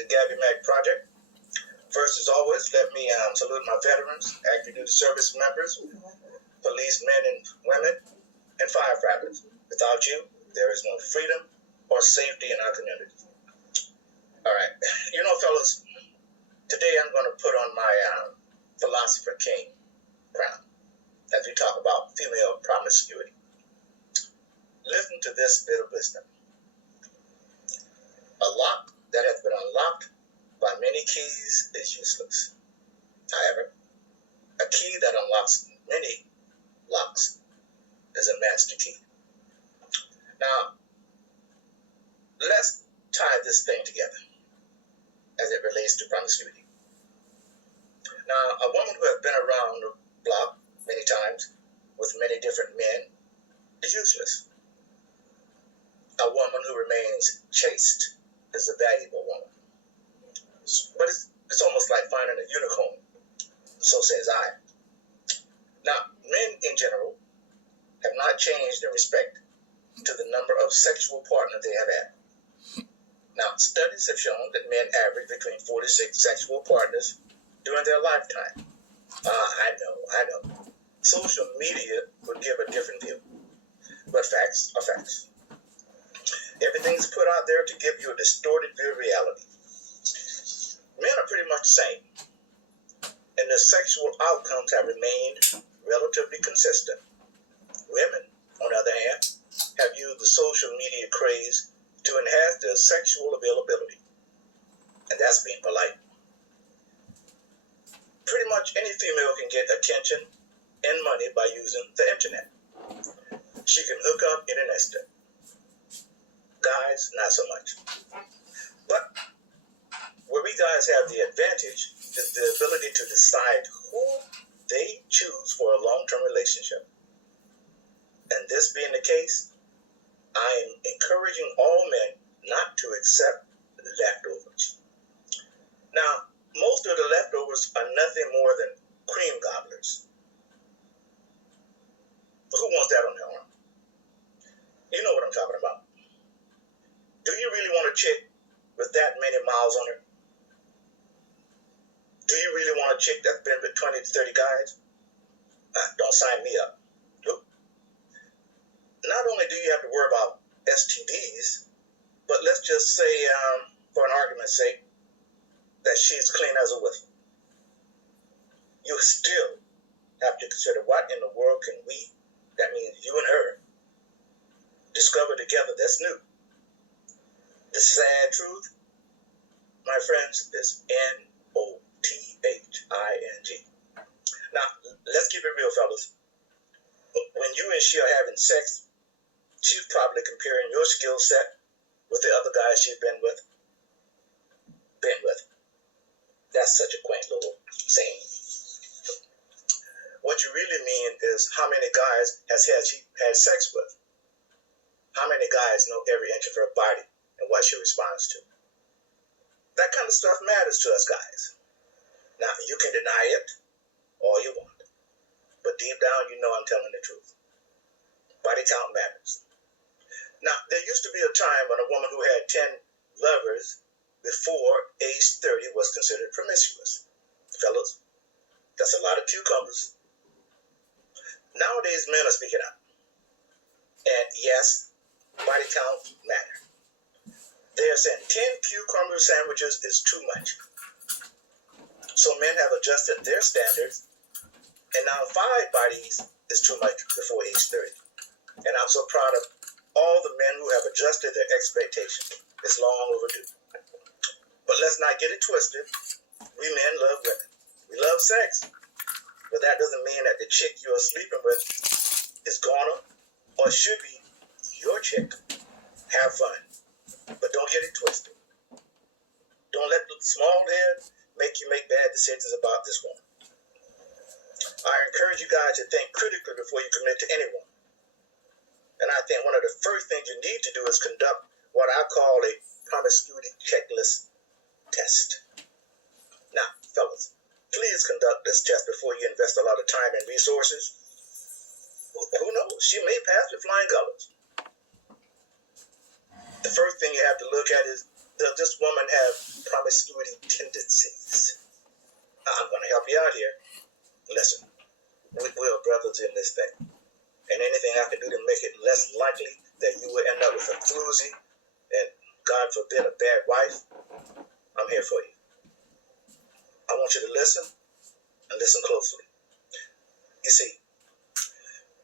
the Gabby Mac Project. First, as always, let me salute my veterans, active duty service members, policemen and women, and firefighters. Without you, there is no freedom or safety in our community. All right. You know, fellas, today I'm going to put on my philosopher king crown as we talk about female promiscuity. Listen to this bit of wisdom. A lock that has been unlocked by many keys is useless. However, a key that unlocks many locks is a master key. Now, let's tie this thing together as it relates to promiscuity. Now, a woman who has been around the block many times with many different men is useless. A woman who remains chaste is a valuable woman. But it's almost like finding a unicorn. So says I. Now, men in general have not changed in respect to the number of sexual partners they have had. Now, studies have shown that men average between 4 to 6 sexual partners during their lifetime. I know. Social media would give a different view. But facts are facts. Everything's put out there to give you a distorted view of reality. Men are pretty much the same, and their sexual outcomes have remained relatively consistent. Women, on the other hand, have used the social media craze to enhance their sexual availability, and that's being polite. Pretty much any female can get attention and money by using the internet. She can hook up in an instant. Guys, not so much. But where we guys have the advantage is the ability to decide who they choose for a long-term relationship. And this being the case, I am encouraging all men not to accept leftovers. Now, most of the leftovers are nothing more than cream gobblers. Who wants that on their arm? You know what I'm talking about. Do you really want a chick with that many miles on her? Do you really want a chick that's been with 20 to 30 guys? Don't sign me up. Nope. Not only do you have to worry about STDs, but let's just say, for an argument's sake, that she's clean as a whistle. You still have to consider what in the world can we, that means you and her, discover together that's new. The sad truth, my friends, is N-O-T-H-I-N-G. Now, let's keep it real, fellas. When you and she are having sex, she's probably comparing your skill set with the other guys she's been with. That's such a quaint little saying. What you really mean is how many guys she had sex with. How many guys know every inch of her body and what she responds to. That kind of stuff matters to us guys. Now, you can deny it all you want, but deep down you know I'm telling the truth. Body count matters. Now, there used to be a time when a woman who had 10 lovers before age 30 was considered promiscuous. Fellas, that's a lot of cucumbers. Nowadays, men are speaking up. And yes, body count matters. They are saying 10 cucumber sandwiches is too much. So men have adjusted their standards, and now 5 bodies is too much before age 30. And I'm so proud of all the men who have adjusted their expectations. It's long overdue. But let's not get it twisted. We men love women. We love sex. But that doesn't mean that the chick you are sleeping with is gonna or should be your chick. Have fun. But don't get it twisted. Don't let the small head make you make bad decisions about this woman. I encourage you guys to think critically before you commit to anyone. And I think one of the first things you need to do is conduct what I call a promiscuity checklist test. Now, fellas, please conduct this test before you invest a lot of time and resources. Who knows? She may pass with flying colors. The first thing you have to look at is does this woman have promiscuity tendencies? I'm going to help you out here. Listen, we're brothers in this thing. And anything I can do to make it less likely that you will end up with a floozy and, God forbid, a bad wife, I'm here for you. I want you to listen and listen closely. You see,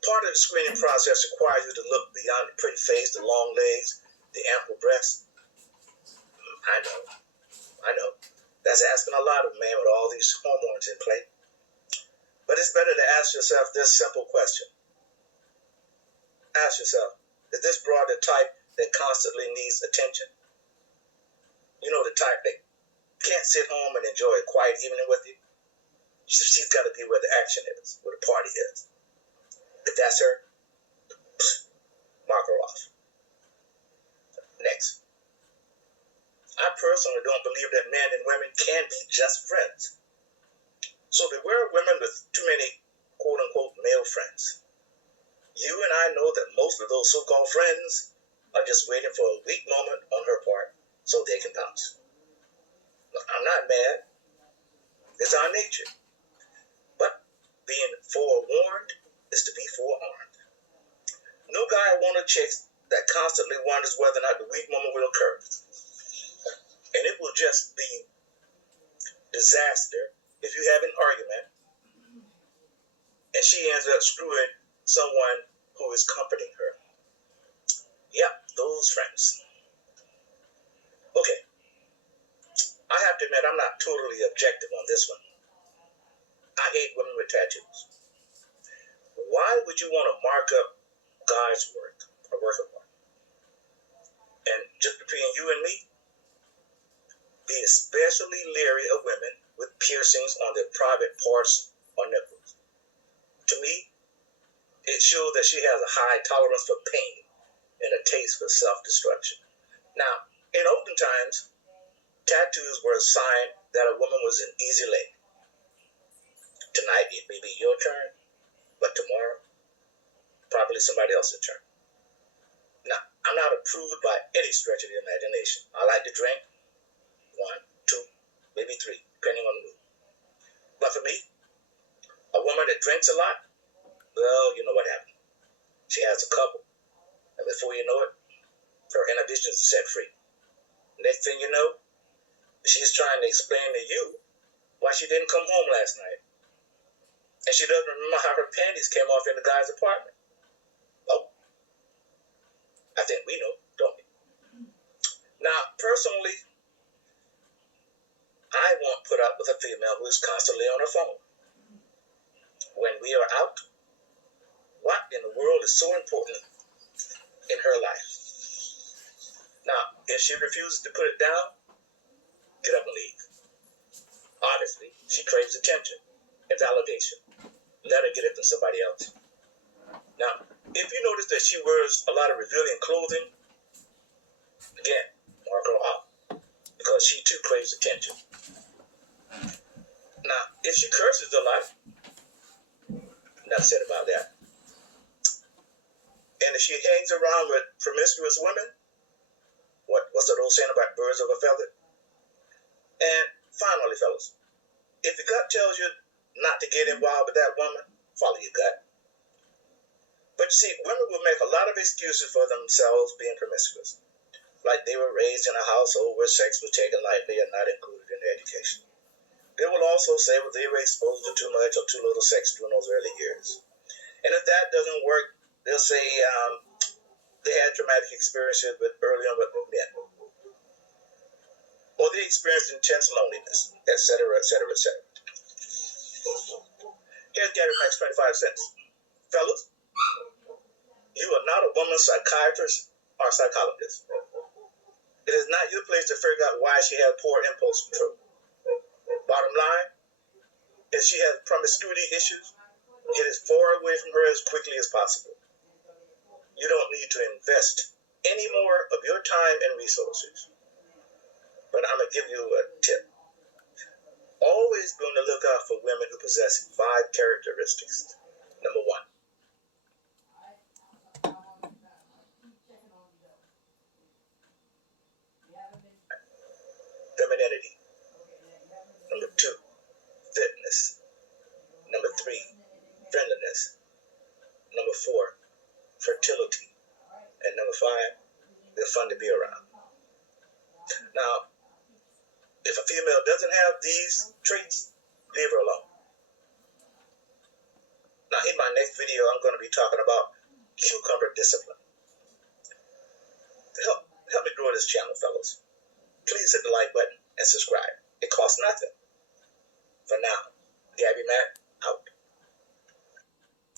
part of the screening process requires you to look beyond the pretty face, the long legs, the ample breasts. I know. That's asking a lot of men with all these hormones in play. But it's better to ask yourself this simple question. Ask yourself, is this broad the type that constantly needs attention? You know, the type that can't sit home and enjoy a quiet evening with you? She's got to be where the action is, where the party is. If that's her, mark her off. Next. I personally don't believe that men and women can be just friends. So beware of women with too many quote-unquote male friends. You and I know that most of those so-called friends are just waiting for a weak moment on her part so they can bounce. I'm not mad. It's our nature. But being forewarned is to be forearmed. No guy wants a chick that constantly wonders whether or not the weak moment will occur. And it will just be disaster if you have an argument and she ends up screwing someone who is comforting her. Yep, those friends. Okay, I have to admit I'm not totally objective on this one. I hate women with tattoos. Why would you want to mark up God's work, a work of art? And just between you and me, be especially leery of women with piercings on their private parts or nipples. To me, it shows that she has a high tolerance for pain and a taste for self-destruction. Now, in olden times, tattoos were a sign that a woman was an easy lay. Tonight, it may be your turn, but tomorrow, probably somebody else's turn. Now, I'm not a prude by any stretch of the imagination. I like to drink. 1, 2, maybe 3, depending on the mood. But for me, a woman that drinks a lot, well, you know what happened. She has a couple, and before you know it, her inhibitions are set free. Next thing you know, she's trying to explain to you why she didn't come home last night. And she doesn't remember how her panties came off in the guy's apartment. Oh, I think we know, don't we? Now, personally, I won't put up with a female who is constantly on her phone. When we are out, what in the world is so important in her life? Now, if she refuses to put it down, get up and leave. Obviously, she craves attention and validation. Let her get it from somebody else. Now, if you notice that she wears a lot of revealing clothing, again, mark her off, because she too craves attention. Now, if she curses a lot, enough said about that. And if she hangs around with promiscuous women, what's that old saying about birds of a feather? And finally, fellas, if your gut tells you not to get involved with that woman, follow your gut. But you see, women will make a lot of excuses for themselves being promiscuous. Like they were raised in a household where sex was taken lightly and not included in their education. They will also say that they were exposed to too much or too little sex during those early years. And if that doesn't work, they'll say they had traumatic experiences early on with men. Or they experienced intense loneliness, etc., etc., etc. Here's Gary Max 25 cents. Fellas, you are not a woman psychiatrist or psychologist. It is not your place to figure out why she has poor impulse control. Bottom line, if she has promiscuity issues, get as far away from her as quickly as possible. You don't need to invest any more of your time and resources. But I'm going to give you a tip. Always be on the lookout for women who possess 5 characteristics. Number 1. femininity. Number 2, fitness. Number 3, friendliness. Number 4, fertility. And number 5, they're fun to be around. Now, if a female doesn't have these traits, leave her alone. Now, in my next video, I'm going to be talking about cucumber discipline. Help me grow this channel, fellas. Please hit the like button and subscribe. It costs nothing. For now, Gabby Mac, out.